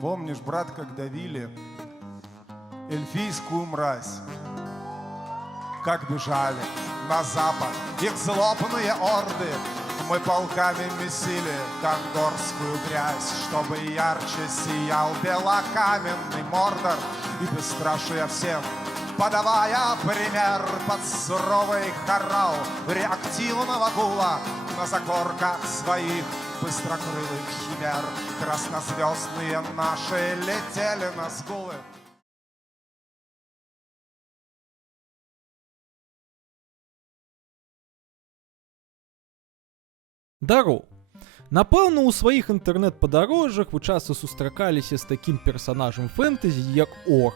Помнишь, брат, как давили эльфийскую мразь, как бежали на запад их злобные орды, мы полками месили конгорскую грязь, чтобы ярче сиял белокаменный Мордор, и бесстрашие всем подавая пример под суровый хорал реактивного гула на закорках своих быстрокрылых химер. Краснозвездные наши летели на сгулы. Дароў. Напэўна, у сваіх інтэрнэт-падарожжах вы часта сустракаліся з такім персанажам фэнтэзі, як орк.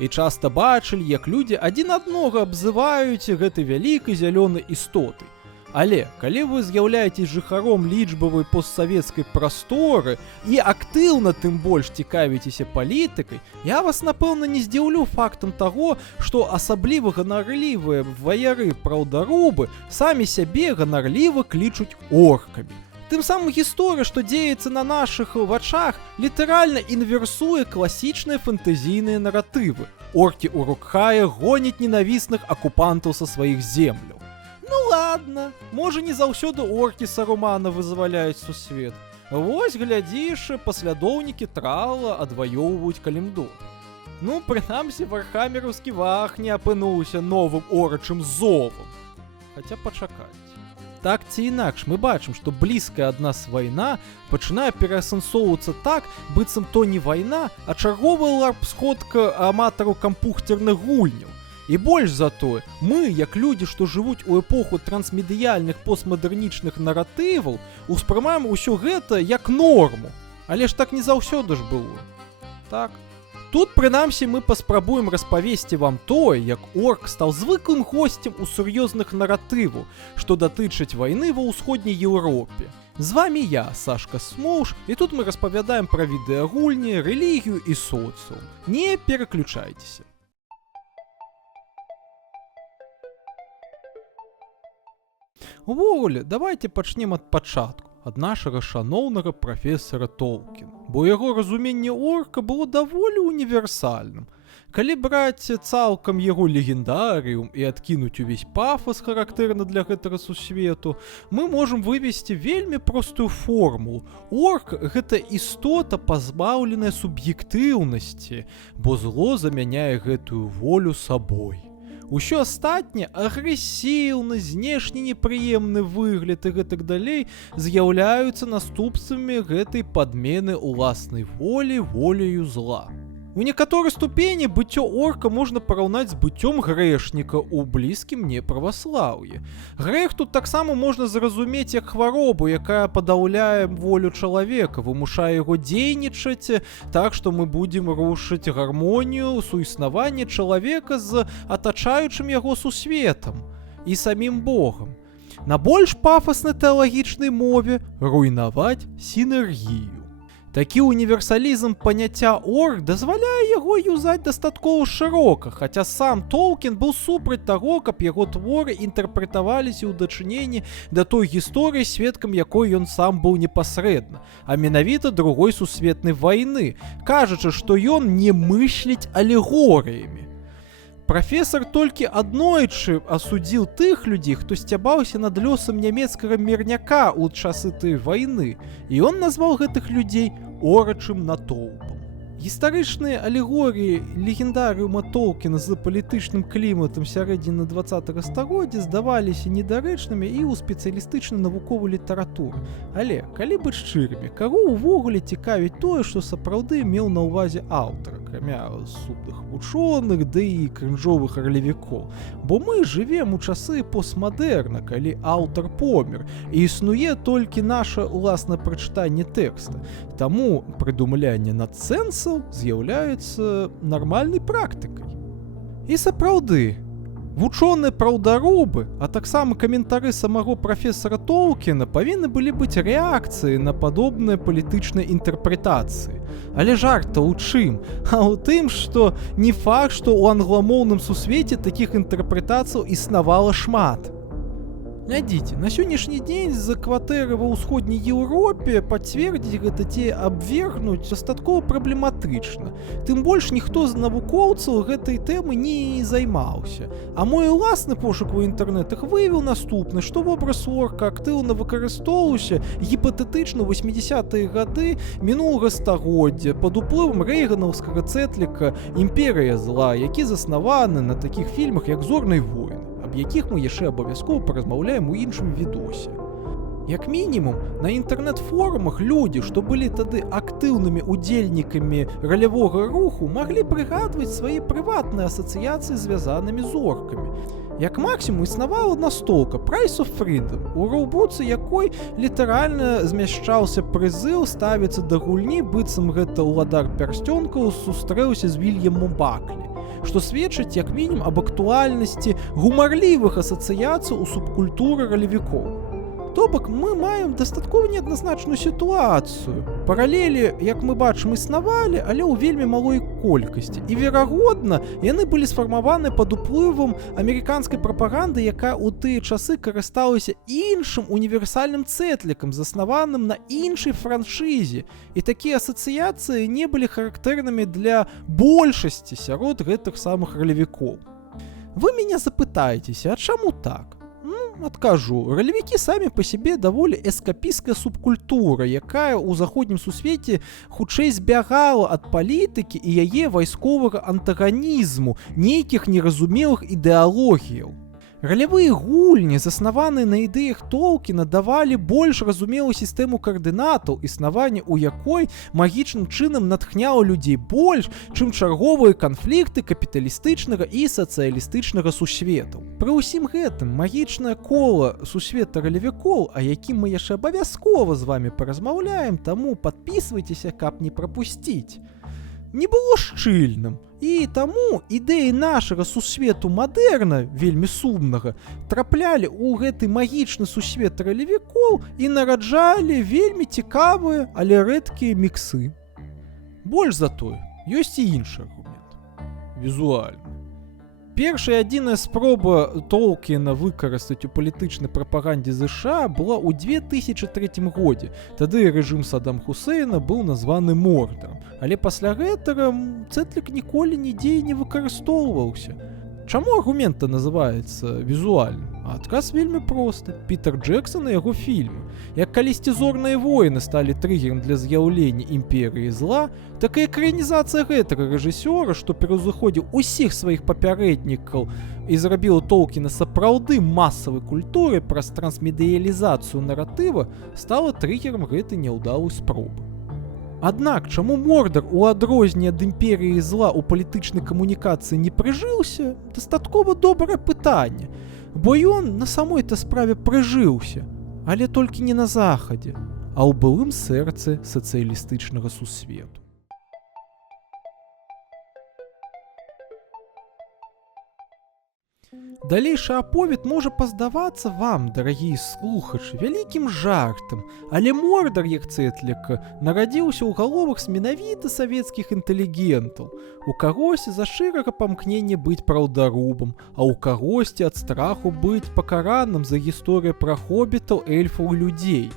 І часта бачылі, як людзі адзін аднога абзываюць гэтай вялікай зялёнай істоты. Але, калі вы з'яўляецесь жыхаром лічбавай постсавецкай прасторы і актыўна тым больш цікавіцеся палітыкай, я вас, напэўна, не здзіўлю фактам таго, што асабліва ганарлівыя ваяры-праўдарубы самі сябе ганарліва клічуць оркамі. Тым самым гісторыя, што дзеецца на нашых вачах, літаральна інверсуе класічныя фэнтэзійныя наратывы. Оркі ў Рукхае гоняць ненавісных акупантаў са сваіх земляў. Ну ладно, можа не заўсёды оркі Сарумана вызваляюць сусвет. Вось, глядзіш, паслядоўнікі Траула адваёўваюць Калімдор. Ну, прынамсі, вархамераўскі вах не апынуўся новым орачым зовам. Хаця пачакаць. Так ці інакш, мы бачым, што блізкая ад нас вайна пачынае пераасэнсоўвацца так, быццам то не вайна, а чарговая ларп-сходка аматараў кампухтерных гульняў. І больш за тое, мы, як людзі, што жывуць у эпоху трансмедыяльных постмадэрнічных наратываў, успрымаем усё гэта як норму. Але ж так не заўсёды ж было. Так. Тут, прынамсі, мы паспрабуем распавесці вам тое, як орк стаў звыклым госцем у сур'ёзных наратываў, што датычаць вайны ва ўсходняй Еўропе. З вамі я, Сашка Смоўш, і тут мы распавядаем пра відэагульні, рэлігію і соцыум. Не пераключайцеся. Увогуле, давайте пачнем ад пачатку, ад нашага шаноўнага прафесара Толкіна, бо яго разуменне орка было даволі універсальным. Калі браць цалкам яго легендарыум і адкінуць увесь пафас, характэрны для гэтага сусвету, мы можам вывесці вельмі простую формулу. Орк — гэта істота, пазбаўленая суб'ектыўнасці, бо зло замяняе гэтую волю сабой. Усё астатняе, агрэсіўны, знешне непрыемны выгляд і гэтак далей, з'яўляюцца наступствамі гэтай падмены ўласнай волі воляю зла. У некаторай ступені быццё орка можна параўнаць з быццём грэшніка ў блізкім мне праваслаўі. Грэх тут таксама можна зразумець як хваробу, якая падаўляе волю чалавека, вымушае яго дзейнічаць так, што мы будзем рушыць гармонію суіснавання чалавека з атачаючым яго сусветам і самім Богам. На больш пафаснай тэалагічнай мове руйнаваць сінергію. Такі універсалізм паняцця орк дазваляе яго юзаць дастаткова шырока, хаця сам Толкін быў супраць таго, каб яго творы інтэрпрэтаваліся ў дачыненні да той гісторыі, сведкам якой ён сам быў непасрэдна, а менавіта другой сусветнай вайны, кажучы, што ён не мысліць алегорыямі. Прафесар толькі аднойчы асудзіў тых людзей, хто сцябаўся над лёсам нямецкага мірняка ў часы той вайны, і ён назваў гэтых людзей орачым натоўпам. Гістарычныя алегорыі легендарыума Толкіна з палітычным кліматам сярэдзіны 20-го стагоддзя здаваліся недарэчнымі і ў спецыялістычнай навуковай літаратуры. Але, калі быць шчырымі, каго ўвогуле цікавіць тое, што сапраўды меў на ўвазе аўтар, акрамя супных вучоных ды і крынжовых ралевікоў. Бо мы жывем у часы постмадэрна, калі аўтар помер, і існуе толькі наша ўласнае прачытанне тэкста. Таму прыдумлянне надсэнсаў з'яўляецца нармальнай практыкай. І сапраўды, вучоныя праўдарубы, а таксама каментары самого прафесара Толкіна павінны былі быць рэакцыяй на падобныя палітычныя інтэрпрэтацыі. Але жарт-то ў чым? А ў тым, што не факт, што ў англамоўным сусвеце такіх інтэрпрэтацый існавала шмат. Глядзіце, на сённяшні дзень з кватэры ва ўсходняй Еўропе пацвердзіць гэта ці абвергнуць дастаткова праблематычна. Тым больш ніхто з навукоўцаў гэтай тэмы не займаўся. А мой уласны пошук у інтэрнэтах выявіў наступны, што вобраз орка актыўна выкарыстоўваўся гіпатэтычна 80-е гады мінулага стагоддзя пад уплывам рэйганаўскага цэтліка «Імперыя зла», які заснаваны на такіх фільмах, як «Зорнай войны», аб якіх мы яшчэ абавязкова паразмаўляем у іншым відосе. Як мінімум, на інтэрнэт-форумах людзі, што былі тады актыўнымі удзельнікамі ралявога руху, маглі прыгадваць свае прыватныя асацыяцыі, звязанымі з оркамі. Як максімум існавала настолка «Price of Freedom», у роўбуцы якой літаральна змяшчаўся прызыў ставіцца да гульні, быццам гэта ўладар пярсцёнкаў сустрэўся з Вільямом Баклі, што сведчыць як мінімум аб актуальнасці гумарлівых асацыяцый у субкультуры ралевікоў. То бок мы маем дастаткова неадназначную сітуацыю. Паралелі, як мы бачым, існавалі, але ў вельмі малой колькасці. І, верагодна, яны былі сфармаваны пад уплывам амерыканскай прапаганды, якая ў тыя часы карысталася іншым універсальным цэтлікам, заснаваным на іншай франшызе. І такія асацыяцыі не былі характэрнымі для большасці сярод гэтых самых ралевікоў. Вы мяне запытаецеся, а чаму так? Адкажу, ралевікі самі па сябе даволі эскапісцкая субкультура, якая ў заходнім сусвеце хутчэй збягала ад палітыкі і яе вайсковага антаганізму, нейкіх неразумелых ідэалогіяў. Ралявыя гульні, заснаваныя на ідэях Толкіна, давалі больш разумелую сістэму каардынатаў, існаванне ў якой магічным чынам натхняла людзей больш, чым чарговыя канфлікты капіталістычнага і сацыялістычнага сусветаў. Пры ўсім гэтым магічнае кола сусвета ралевікоў, а якім мы яшчэ абавязкова з вамі паразмаўляем, таму падпісвайцеся, каб не прапусціць, не было шчыльным. І таму ідэі нашага сусвету мадэрна, вельмі сумнага, траплялі ў гэты магічны сусвет ралевікоў і нараджалі вельмі цікавыя, але рэдкія міксы. Больш за тое, ёсць і іншы аргумент. Візуальны. Першая адзіная спроба Толкіна выкарыстаць у палітычнай прапагандзе ЗША была ў 2003 годзе. Тады рэжым Саддам Хусейна быў названы Мордарам. Але пасля гэтага цэтлік ніколі нідзе не выкарыстоўваўся. Чаму аргумент называецца візуальным? Адказ вельмі просты. Пітер Джексон і яго фільмы. Як калісьці «Зорныя войны» сталі трыггерам для з'яўлення імперыі зла, так і экранізацыя гэтага рэжысёра, што пераўзыходзіў усіх сваіх папярэднікаў і зрабіў Толкіна сапраўды масавай культуры праз трансмедыялізацыю наратыва, стала трыггерам гэтай няўдалай спробы. Аднак, чаму Мордар у адрозненне ад імперыі зла ў палітычнай камунікацыі не прыжыўся, дастаткова добрае пытанне, бо ён на самой-то справе прыжыўся, але толькі не на захадзе, а ў былым сэрцы сацыялістычнага сусвету. Далейшы аповед можа паздавацца вам, дарагія слухачы, вялікім жартам, але Мордар, як цэтлік, нарадзіўся ў галовах менавіта савецкіх інтэлігентаў. У кагосьці за шчырага памкнення быць праўдарубам, а ў кагосьці ад страху быць пакараным за гісторыю пра хобітаў, эльфаў і людзей.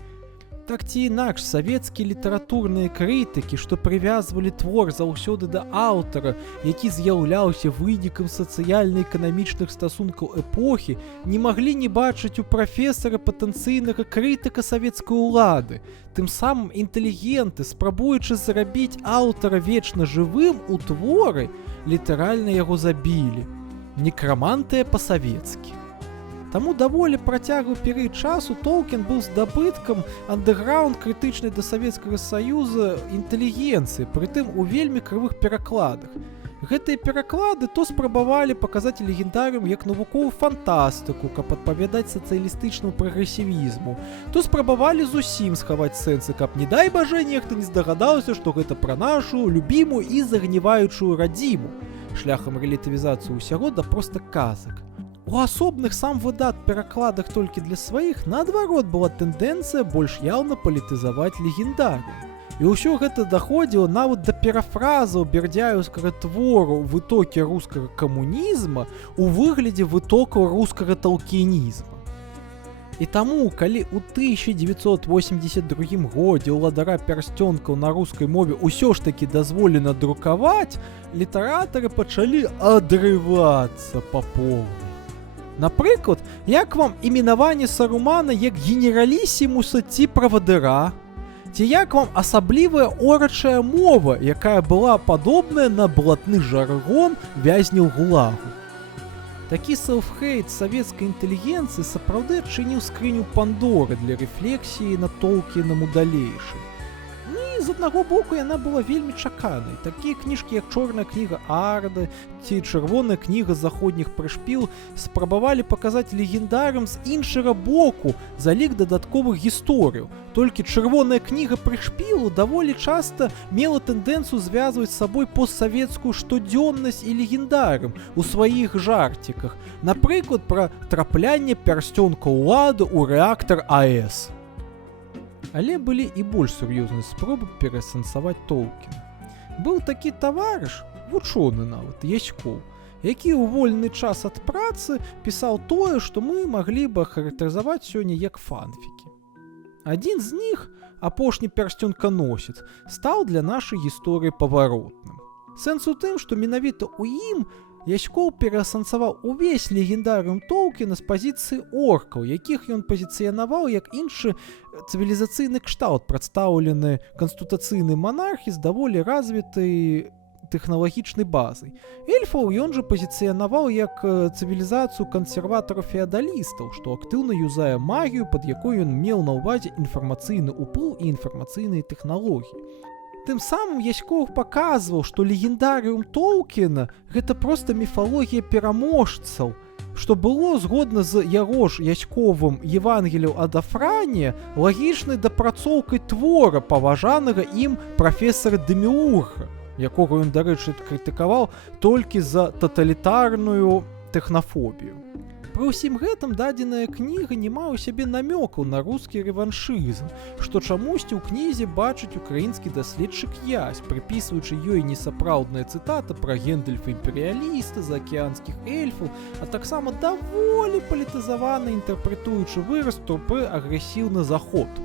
Так ці інакш, савецкія літаратурныя крытыкі, што прывязвалі твор заўсёды да аўтара, які з'яўляўся вынікам сацыяльна-эканамічных стасункаў эпохі, не маглі не бачыць у прафесара патэнцыйнага крытыка савецкай улады. Тым самым інтэлігенты, спрабуючы зрабіць аўтара вечна жывым у творы, літаральна яго забілі. Некрамантыя па-савецкі. Таму даволі працяглы перыяд часу Толкін быў здабыткам андэграунд крытычнай да Савецкага Саюза інтэлігенцыі, прытым у вельмі крывых перакладах. Гэтыя пераклады то спрабавалі паказаць легендарыум як навуковую фантастыку, каб адпавядаць сацыялістычнаму прагрэсівізму, то спрабавалі зусім схаваць сэнсы, каб, не дай бажа, нехта не здагадаўся, што гэта пра нашу любімую і загніваючую радзіму, шляхам рэлятывізацыі ўсяго да проста казак. У асобных сам выдат перакладах толькі для сваіх, наадварот, была тэндэнцыя больш яўна палітызаваць легендарыум. І ўсё гэта даходзіла нават да перафразаў бердзяеўскага твору «Вытокі рускага камунізма» у выглядзе вытокаў рускага талкінізма. І таму, калі ў 1982 годзе ўладара пярсцёнкаў на рускай мове ўсё ж такі дазволена друкаваць, літаратары пачалі адрывацца па поўнай. Напрыклад, як вам іменаванне Сарумана як генералісімуса ці правадыра? Ці як вам асаблівая орачая мова, якая была падобная на блатны жаргон вязняў гулагу? Такі селф-хейт савецкай інтэлігенцыі сапраўды адчыніў скрыню Пандоры для рэфлексіі над Толкінам у далейшым. Ну і з аднаго боку яна была вельмі чаканай. Такія кніжкі, як «Чорная кніга Арды» ці «Чырвоная кніга заходніх прышпіл» спрабавалі паказаць легендарам з іншага боку за лік дадатковых гісторыяў. Толькі «Чырвоная кніга прышпілу» даволі часта мела тэндэнцыю звязваць з сабой постсавецкую штодзённасць і легендарам у сваіх жарціках. Напрыклад, пра траплянне пярсцёнка ўлады ў рэактар АЭС. Але былі і больш сур'ёзныя спробы пераасэнсаваць Толкіна. Быў такі таварыш, вучоны нават, Яськоў, які ў вольны час ад працы пісаў тое, што мы маглі бы ахарактарызаваць сёння як фанфікі. Адзін з іх, апошні пярсцёнканосец, стаў для нашай гісторыі паваротным. Сэнс у тым, што менавіта ў ім Яськоў пераасэнсаваў увесь легендарыум Толкіна з пазіцыі оркаў, якіх ён пазіцыянаваў як іншы цывілізацыйны кшталт, прадстаўлены канстытуцыйнай манархіі з даволі развітай тэхналагічнай базай. Эльфаў ён жа пазіцыянаваў як цывілізацыю кансерватараў-феадалістаў, што актыўна юзае магію, пад якой ён меў на ўвазе інфармацыйны ўплыў і інфармацыйныя тэхналогіі. Тым самым Яськоў паказваў, што легендарыум Толкіна – гэта проста міфалогія пераможцаў, што было, згодна з яго ж Яськовым Евангеліяў ад Афранія, лагічнай дапрацоўкай твора паважанага ім прафесара Деміурга, якога ён, дарэчы, крытыкаваў толькі за таталітарную тэхнафобію. Пры ўсім гэтым дадзеная кніга не мае ў сябе намёкаў на рускі рэваншызм, што чамусьці ў кнізе бачыць украінскі даследчык Ясь, прыпісваючы ёй несапраўдныя цытаты пра Гендальфа-імперыяліста, заакеанскіх эльфаў, а таксама даволі палітызавана інтэрпрэтуючы выраз трупы агрэсіўны заход.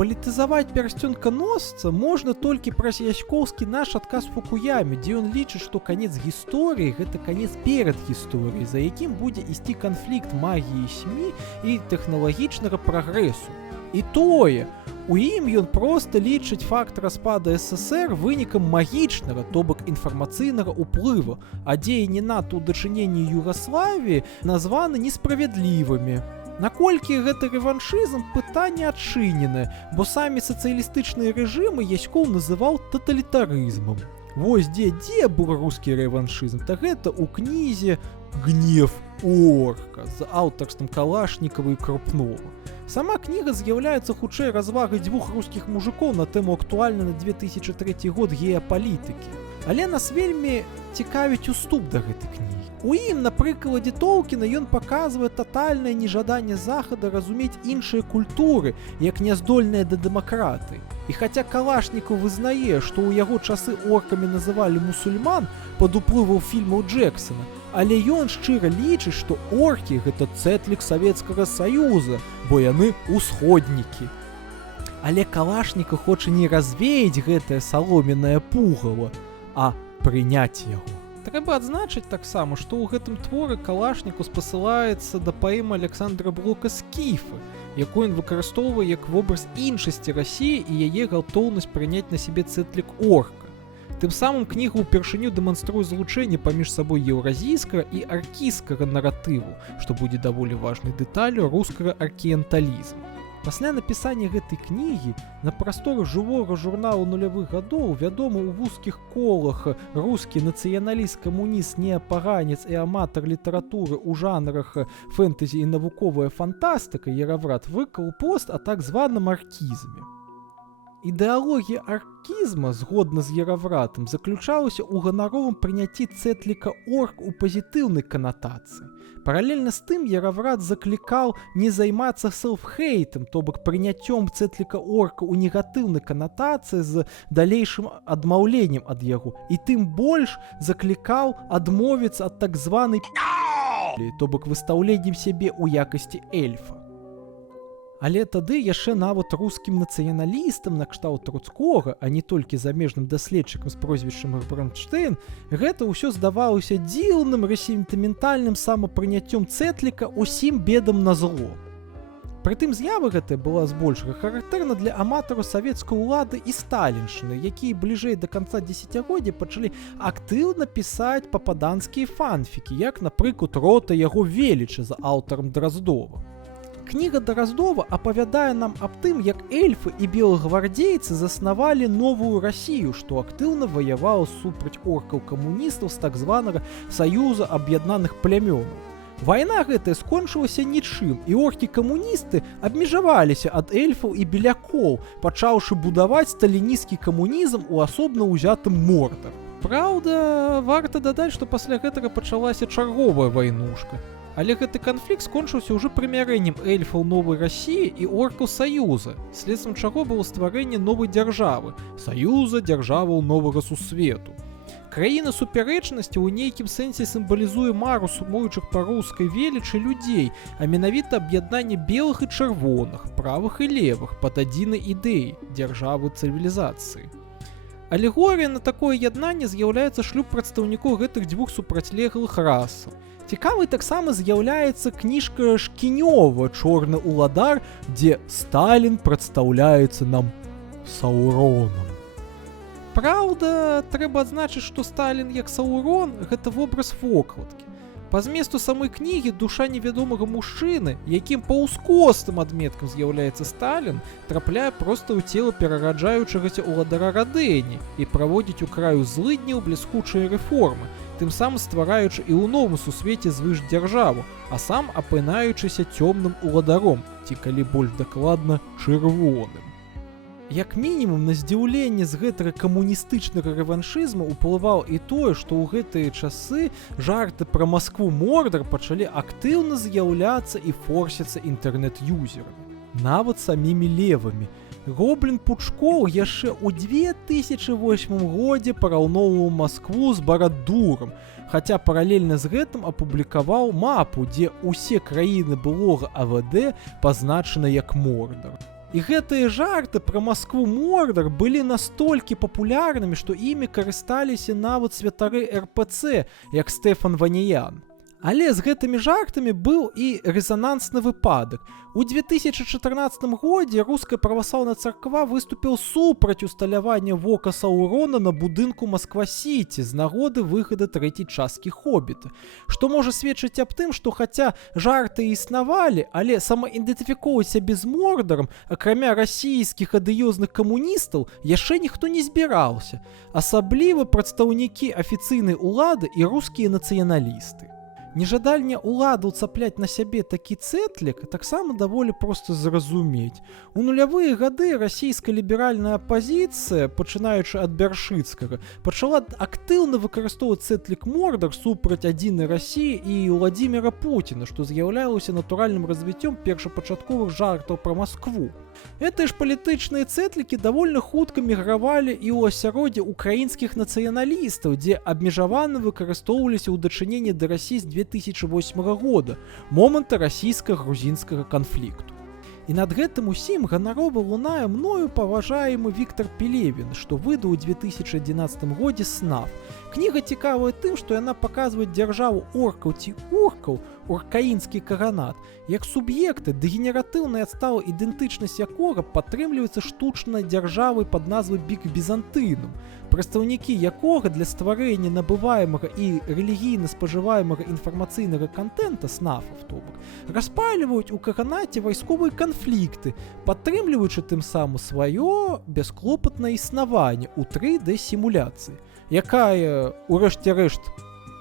Палітызаваць пярсцёнканосца можна толькі праз яськоўскі наш адказ Фукуяме, дзе ён лічыць, што канец гісторыі – гэта канец перад гісторыяй, за якім будзе ісці канфлікт магіі СМІ і тэхналагічнага прагрэсу. І тое, у ім ён проста лічыць факт распада СССР вынікам магічнага, то бок інфармацыйнага ўплыву, а дзеянні НАТО ў дачыненні Югаславіі названы несправядлівымі. Наколькі гэта рэваншызм, пытанне адчыненае, бо самі сацыялістычныя рэжымы Яськоў называў таталітарызмам. Вось дзе быў рускі рэваншызм, так гэта ў кнізе «Гнев орка» з аўтарствам Калашнікава і Крупнова. Сама кніга з'яўляецца хутчэй развагай дзвюх рускіх мужикоў на тэму актуальнай на 2003 год геапалітыкі. Але нас вельмі цікавіць уступ да гэтай кнігі. У ім, на прыкладзе Толкіна, ён паказвае татальнае нежаданне Захада разумець іншыя культуры, як няздольныя да дэмакратыі. І хаця Калашнікаў вызнае, што ў яго часы оркамі называлі мусульман пад уплывам фільмаў Джексона, але ён шчыра лічыць, што оркі – гэта цэтлік Савецкага Саюза, бо яны ўсходнікі. Але Калашнікаў хоча не развеяць гэтае саломеннае пугало, а прыняць яго. Трэба адзначыць таксама, што ў гэтым творы Калашнікаў спасылаецца да паэмы Александра Блока «Скіфы», якую ён выкарыстоўвае як вобраз іншасці Расіі і яе гатоўнасць прыняць на сябе цэтлік орка. Тым самым кніга ўпершыню дэманструе злучэнне паміж сабой еўразійскага і аркійскага наратыву, што будзе даволі важнай дэталю рускага аркіенталізму. Пасля напісання гэтай кнігі на прасторах жывога журналу нулявых гадоў вядомы ў вузкіх колах рускі нацыяналіст, камуніст, неапаганец і аматар літаратуры ў жанрах фэнтэзі і навуковая фантастыка Яраврат выклаў пост о так званым аркізме. Ідэалогія аркізма, згодна з Яравратам, заключалася ў ганаровым прыняцці цэтліка орк у пазітыўнай канатацыі. Паралельна з тым Яраврат заклікаў не займацца селф-хейтам, то бок прыняццём цэтліка орка ў негатыўнай канатацыі з далейшым адмаўленнем ад яго, і тым больш заклікаў адмовіцца ад так званай то бок выстаўленнем сябе ў якасці эльфа. Але тады яшчэ нават рускім нацыяналістам накшталт Троцкога, а не толькі замежным даследчыкам з прозвішчам Бронштейн, гэта ўсё здавалася дзіўным рэсентыментальным самапрыняццём Цэтліка усім бедам на зло. Прытым з'ява гэтая была збольшага характэрна для аматараў савецкай улады і сталіншчыны, якія бліжэй да канца дзесяцігоддзя пачалі актыўна пісаць пападанскія фанфікі, як, напрыклад, рота яго велічы за аўтарам Драздова. Кніга Драздова апавядае нам аб тым, як эльфы і белагвардзейцы заснавалі новую Расію, што актыўна ваявала супраць оркаў-камуністаў з так званага Саюза аб'яднаных плямёнаў. Вайна гэтая скончылася нічым, і оркі-камуністы абмежаваліся ад эльфаў і белякоў, пачаўшы будаваць сталінісцкі камунізм у асобна ўзятым Мордар. Праўда, варта дадаць, што пасля гэтага пачалася чарговая вайнушка. Але гэты канфлікт скончыўся ўжо прымірэннем эльфаў новай Расіі і оркаў Саюза, следствам чаго было стварэнне новай дзяржавы, Саюза дзяржаваў новага сусвету. Краіна супярэчнасці ў нейкім сэнсе сімвалізуе мару сумуючых па рускай велічы людзей, а менавіта аб'яднанне белых і чырвоных, правых і левых пад адзінай ідэяй дзяржавы цывілізацыі. Алегорыя на такое яднанне з'яўляецца шлюб прадстаўнікоў гэтых дзвюх супрацьлеглых расаў. Цікавай таксама з'яўляецца кніжка Шкінёва «Чорны ўладар», дзе Сталін прадстаўляецца нам Сауроном. Праўда, трэба адзначыць, што Сталін як Саурон – гэта вобраз вокладкі. Па зместу самой кнігі душа невядомага мужчыны, якім па ўскосным адметкам з'яўляецца Сталін, трапляе проста ў цела перараджаючагася ўладара Радэні і праводзіць у краю злыдняў бліскучыя рэформы, тым самым ствараючы і ў новым сусвеце звыш дзяржаву, а сам апынаючыся цёмным уладаром, ці калі больш дакладна чырвоным. Як мінімум на здзіўленне з гэтага камуністычнага рэваншызму ўплываў і тое, што ў гэтыя часы жарты пра Маскву Мордар пачалі актыўна з'яўляцца і форсіцца інтэрнэт-юзерамі. Нават самімі левымі. Гоблін Пучкоў яшчэ ў 2008 годзе параўноўваў Маскву з Барадурам, хаця паралельна з гэтым апублікаваў мапу, дзе ўсе краіны былога АВД пазначаны як Мордар. І гэтыя жарты пра Маскву Мордар былі настолькі папулярнымі, што імі карысталіся нават святары РПЦ, як Стэфан Ваніян. Але з гэтымі жартамі быў і рэзанансны выпадак. У 2014 годзе руская праваслаўная царква выступіла супраць усталявання вока Саурона на будынку Масква-Сіці з нагоды выхада трэцяй часткі «Хоббіта», што можа сведчыць аб тым, што хаця жарты існавалі, але самаідэнтыфікоўваць сябе з Мордарам, акрамя расійскіх адыёзных камуністаў, яшчэ ніхто не збіраўся, асабліва прадстаўнікі афіцыйнай улады і рускія нацыяналісты. Нежаданне уладаў цапляць на сябе такі цэтлік таксама даволі проста зразумець. У нулявыя гады расійская ліберальная апазіцыя, пачынаючы ад Бяршыцкага, пачала актыўна выкарыстоўваць цэтлік Мордар супраць адзінай Расіі і Владзіміра Пуціна, што з'яўлялася натуральным развіццём першапачатковых жартаў пра Маскву. Гэтыя ж палітычныя цэтлікі давольна хутка мігравалі і ў асяроддзе украінскіх нацыяналістаў, дзе абмежавана выкарыстоўваліся ў дачыненні да Расіі з 2008 года, моманта расійска-грузінскага канфлікту. І над гэтым усім ганарова лунае мною паважаемы Віктор Пелевін, што выдаў у 2011 годзе «СНАФ». Кніга цікавая тым, што яна паказвае дзяржаву оркаў ці уркаў, оркаінскі каганат, як суб'екты, дэгенератыўная адстала ідэнтычнасць якога падтрымліваецца штучнай дзяржавай пад назвай Бік-Бізантынум, прадстаўнікі якога для стварэння набываемага і рэлігійна спажываемага інфармацыйнага кантэнта СНАФов, то бок, распальваюць у каганаце вайсковыя канфлікты, падтрымліваючы тым самым сваё бясклопатнае існаванне ў 3D-сімуляцыі, якая, урэшце рэшт,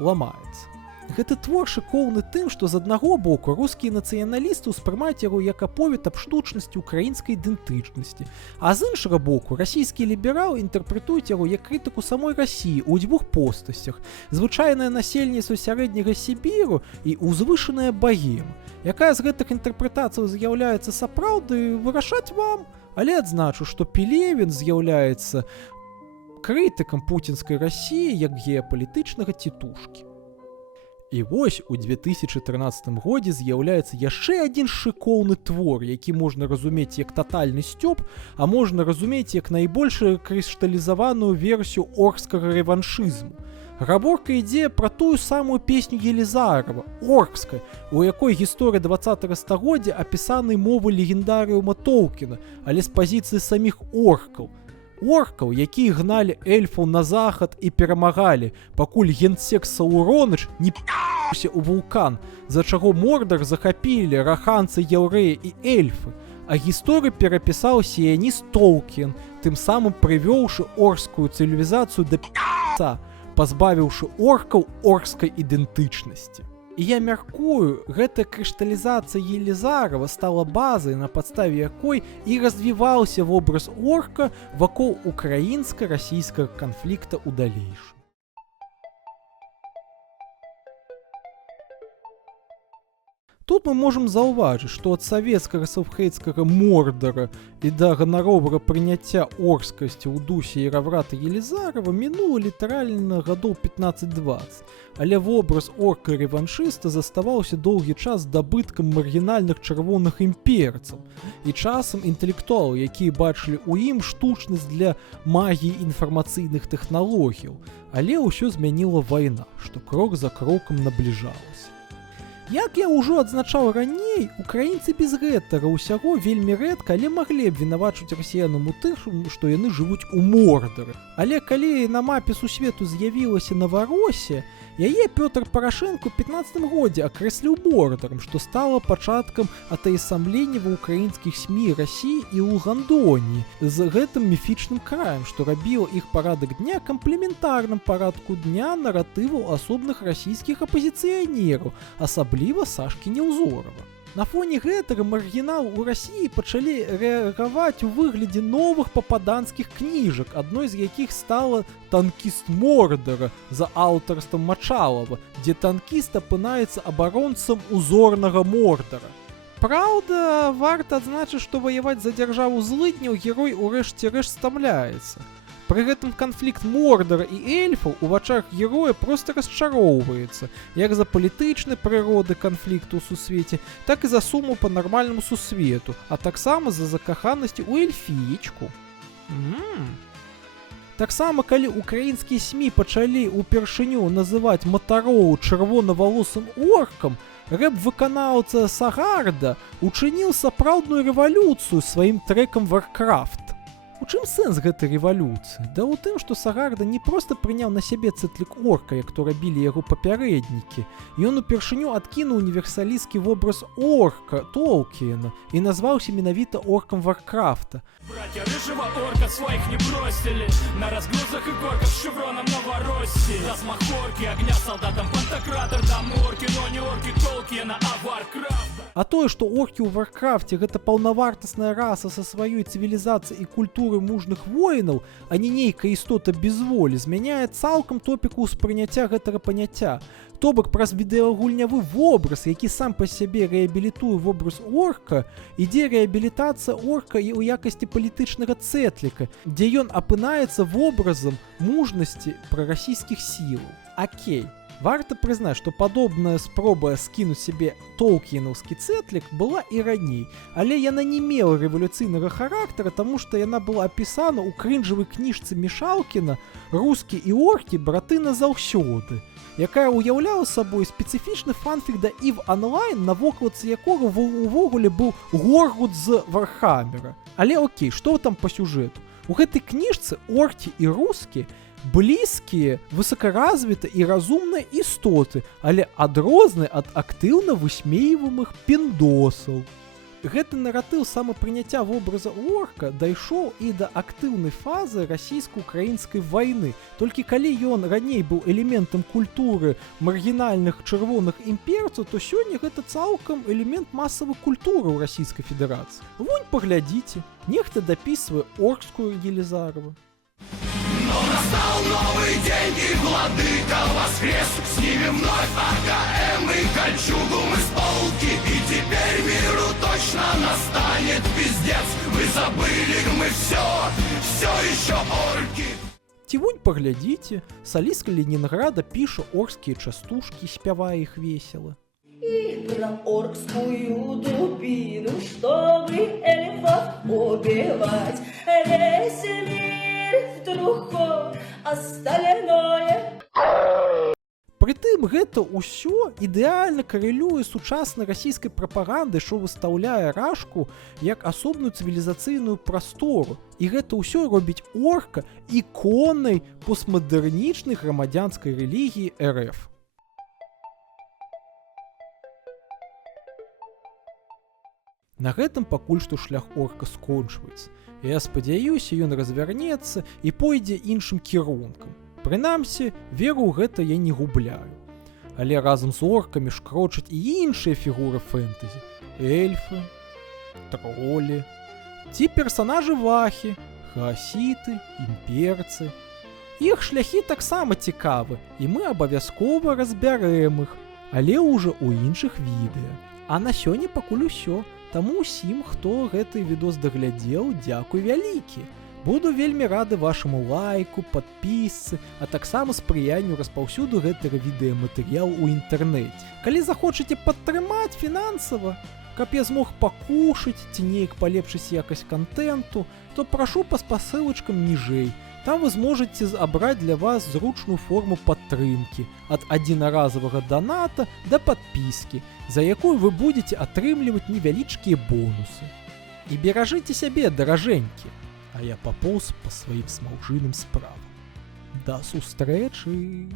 ламаецца. Гэты твор шыкоўны тым, што з аднаго боку рускія нацыяналісты ўспрымаюць яго як аповед аб штучнасці ўкраінскай ідэнтычнасці, а з іншага боку расійскія лібералы інтэрпрэтуюць яго як крытыку самой Расіі ў дзвюх постасцях: звычайнае насельніцтва сярэдняга Сібіру і ўзвышаная багема. Якая з гэтых інтэрпрэтацый з'яўляецца сапраўдай, вырашаць вам, але адзначу, што Пелевін з'яўляецца крытыкам пуцінскай Расіі як геапалітычнага цітушкі. І вось у 2013 годзе з'яўляецца яшчэ адзін шыкоўны твор, які можна разумець як татальны сцёб, а можна разумець як найбольш крышталізаваную версію оркскага рэваншызму. Гаворка ідзе пра тую самую песню Елізарова, оркская, у якой гісторыя 20-го стагоддзя апісаны мовы легендарыума Толкіна, але з пазіцыі саміх оркаў. Оркаў, якія гналі эльфаў на захад і перамагалі, пакуль генсек Сауроныч не п***ся ў вулкан, за чаго Мордар захапілі раханцы, яўрэі і эльфы. А гісторыю перапісаў сіяніст Толкін, тым самым прывёўшы оркскую цывілізацыю да п***ца, пазбавіўшы оркаў оркскай ідэнтычнасці. І я мяркую, гэтая крышталізацыя Елізарова стала базай, на падставе якой і развіваўся вобраз орка вакол украінска-расійскага канфлікта ў далейшым. Тут мы можам заўважыць, што ад савецкага саўхейцкага Мордара і да ганаровага прыняцця оркскасці ў дусе Яраврата Елізарова мінула літаральна гадоў 15-20, але вобраз орка-рэваншыста заставаўся доўгі час дабыткам маргінальных чырвоных імперцаў і часам інтэлектуалаў, якія бачылі ў ім штучнасць для магіі інфармацыйных тэхналогіяў, але ўсё змяніла вайна, што крок за крокам набліжалася. Як я ўжо адзначаў раней, украінцы без гэтага ўсяго вельмі рэдка, але маглі б вінавачваць расіянам у тым, што яны жывуць у Мордары. Але калі на мапе сусвету з'явілася Навароссія, яе Пётр Парашэнка ў 15 годзе акрэсліў Мордарам, што стала пачаткам атаясамлення ва ўкраінскіх СМІ Расіі і Лугандоніі з гэтым міфічным краем, што рабіла іх парадак дня камплементарным парадку дня наратываў асобных расійскіх апазіцыянераў, асабліва Сашкі Неўзорава. На фоне гэтага маргіналы ў Расіі пачалі рэагаваць у выглядзе новых пападанскіх кніжак, адной з якіх стала «Танкіст Мордара» за аўтарствам Мачалава, дзе танкіст апынаецца абаронцам узорнага Мордара. Праўда, варта адзначыць, што ваяваць за дзяржаву злыдняў герой урэшце рэшт стамляецца. Пры гэтым канфлікт Мордара і эльфаў у вачах героя проста расчароўваецца, як за палітычнай прыроды канфлікту ў сусвеце, так і за суму па нармальнаму сусвету, а таксама за закаханасці ў эльфіечку. Таксама, калі украінскія СМІ пачалі ўпершыню называць Матароў чырвонавалосым оркам, рэп-выканаўца Сагарда учыніў сапраўдную рэвалюцыю сваім трэкам «Варкрафт». У чым сэнс гэтай рэвалюцыі? Да ў тым, што Сагарда не проста прыняў на сябе цэтлік орка, як то рабілі яго папярэднікі. Ён упершыню адкінуў універсалісцкі вобраз орка Толкіна і назваўся менавіта оркам Варкрафта. Братья рыжего орка своих не бросили на разгрузах и горках с шевроном Новороссии. Размах орки, огня солдатам Пантократор, там орки, но не орки Толкина, а Варкрафта. А тое, што оркі ў Варкрафте гэта паўнавартасная раса са сваёй цывілізацыяй і культуры мужных воінаў, а не нейкая істота без волі, змяняе цалкам топіку ўспрыняцця гэтага паняцця. То бок праз відэагульнявы вобраз, які сам па сябе рэабілітуе вобраз орка, ідзе рэабілітацыя орка і ў якасці палітычнага цэтліка, дзе ён апынаецца вобразам мужнасці прарасійскіх сілаў. Акей. Варта прызнаць, што падобная спроба скінуць сябе толкінаўскі цэтлік была і раней, але яна не мела рэвалюцыйнага характара, таму што яна была апісана ў крынжавай кніжцы Мішалкіна «Рускі і оркі браты назаўсёды», якая ўяўляла сабой спецыфічны фанфік да EVE Online, на вокладцы якога увогуле быў Горгут з Вархаммера. Але окей, што там па сюжэту? У гэтай кніжцы оркі і рускі блізкія, высокаразвіты і разумныя істоты, але адрозныя ад актыўна высмейваемых піндосаў. Гэты наратыў самапрыняцця вобраза орка дайшоў і да актыўнай фазы расійска-украінскай вайны. Толькі калі ён раней быў элементам культуры маргінальных чырвоных імперцаў, то сёння гэта цалкам элемент масавай культуры ў Расійскай Федэрацыі. Вунь, паглядзіце, нехта дапісвае оркскую Елізарова. Но настал новый день, и владыка воскрес. Снимем вновь АКМ и кольчугу мы с полки, и теперь миру точно настанет пиздец. Вы забыли, мы все еще орки. Ці вунь паглядзіце, салістка Ленінграда піша орскія частушкі, спявае іх весела. И про оркскую дубину, чтобы эльфов убивать, весь мир вдруг остальное. Прытым гэта ўсё ідэальна карэлюе з сучаснай расійскай прапагандай, што выстаўляе рашку як асобную цывілізацыйную прастору. І гэта ўсё робіць орка іконай постмадэрнічнай грамадзянскай рэлігіі РФ. На гэтым пакуль што шлях орка скончваецца. Я спадзяюся, ён развярнецца і пойдзе іншым кірункам. Прынамсі, веру ў гэта я не губляю. Але разам з оркамі шкрочаць і іншыя фігуры фэнтэзі. Эльфы, тролі, ці персанажы вахі, хаасіты, імперцы. Іх шляхі таксама цікавы, і мы абавязкова разбярэм іх, але ўжо ў іншых відэа. А на сёння пакуль усё. Таму ўсім, хто гэты відос даглядзеў, дзякуй вялікі. Буду вельмі рады вашаму лайку, падпісцы, а таксама спрыянню распаўсюду гэтага відэаматэрыялу ў інтэрнэце. Калі захочаце падтрымаць фінансава, каб я змог пакушаць ці неяк палепшыць якасць кантэнту, то прашу па спасылачкам ніжэй. Там вы зможаце абраць для вас зручную форму падтрымкі ад адзінаразавага даната да падпіскі, за якую вы будзеце атрымліваць невялічкія бонусы. І беражыце сябе, даражэнькі, а я папоўз па сваім смаўжыным справам. Да сустрэчы!